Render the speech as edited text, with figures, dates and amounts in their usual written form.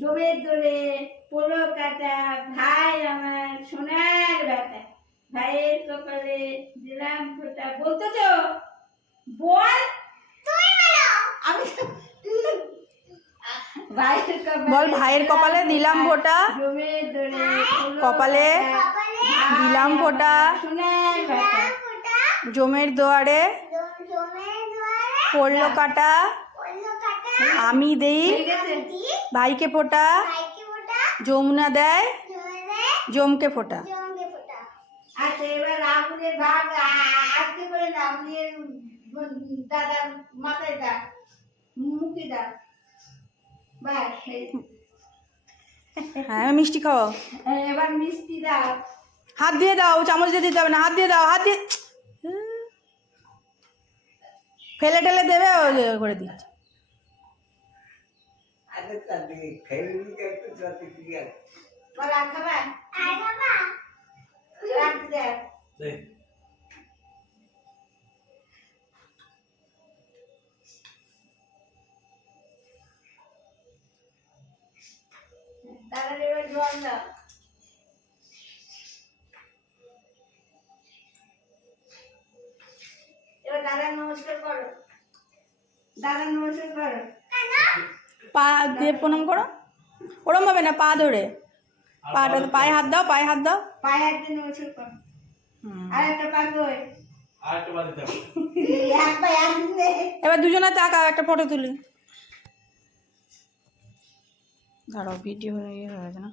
জমের দোরে পোলো কাটা ভাই আমার সোনার বেটা, ভাইয়ের কপালে দিলাম ফোঁটা। বলতো তো বল, আমি বল ভাইয়ের কপালে দিলাম ফোঁটা, জমের দোরে কপালে দিলাম ফোঁটা, সোনার বেটা, জমের দুয়ারে পড়লো কাটা, আমি দেই ভাইকে ফোঁটা, যমুনা দেয় জমকে ফোঁটা। আচ্ছা এবার আগুনের ভাগ আজকে করে না, আগুনের দাদার মাথায় দাও, মুখে দাও। হ্যাঁ মিষ্টি খাও, এবার মিষ্টি দাও। হাত দিয়ে দাও, চামচ দিয়ে দিতে হবে না, হাত দিয়ে দাও, হাত দিয়ে ফেলে টেলে দেবে করে দিচ্ছে। দাদা এবার জল দাও। এবার দাদা নমস্কার করো, দাদা নমস্কার করো। পা দিয়ে প্রণাম করো, ওরম ভাবে না, পা ধরে, পাটা পায়ে হাত দাও, পায়ে হাত দাও, পায়ে হাত দিয়ে নমস্কার করো। আর একটা পা কই? এক পায়ে হাত দিয়ে। এবার দুজনে তাকাও, একটা ফটো তুলি। দাঁড়াও ভিডিও হয়ে গেছে না।